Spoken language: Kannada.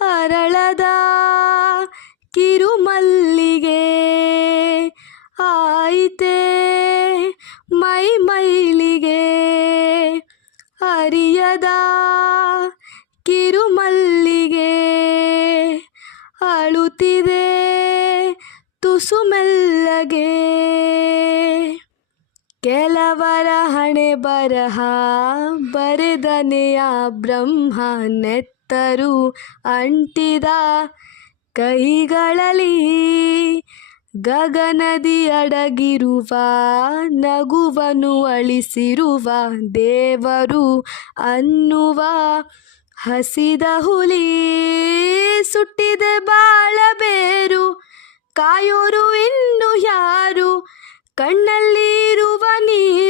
ಅರಳದ ಕಿರುಮಲ್ಲಿಗೆ ಆಯಿತೆ ಮೈ ಮೈಲಿಗೆ. ಅರಿಯದ ಕಿರುಮಲ್ಲಿಗೆ ಅಳುತ್ತಿದೆ ತುಸು ಮೆಲ್ಲಗೆ. ಕೆಲವರ ಹಣೆ ಬರಹ ಬರೆದನೆಯ ಬ್ರಹ್ಮ ನೆತ್ತರು ಅಂಟಿದ ಕೈಗಳಲ್ಲಿ. ಗಗನದಿ ಅಡಗಿರುವ ನಗುವನು ಅಳಿಸಿರುವ ದೇವರು ಅನ್ನುವ ಹಸಿದ ಹುಲಿ. ಸುಟ್ಟಿದೆ ಬಾಳಬೇರು ಕಾಯೋರು ಇನ್ನು ಯಾರು, ಕಣ್ಣಲ್ಲಿರುವ ನೀರು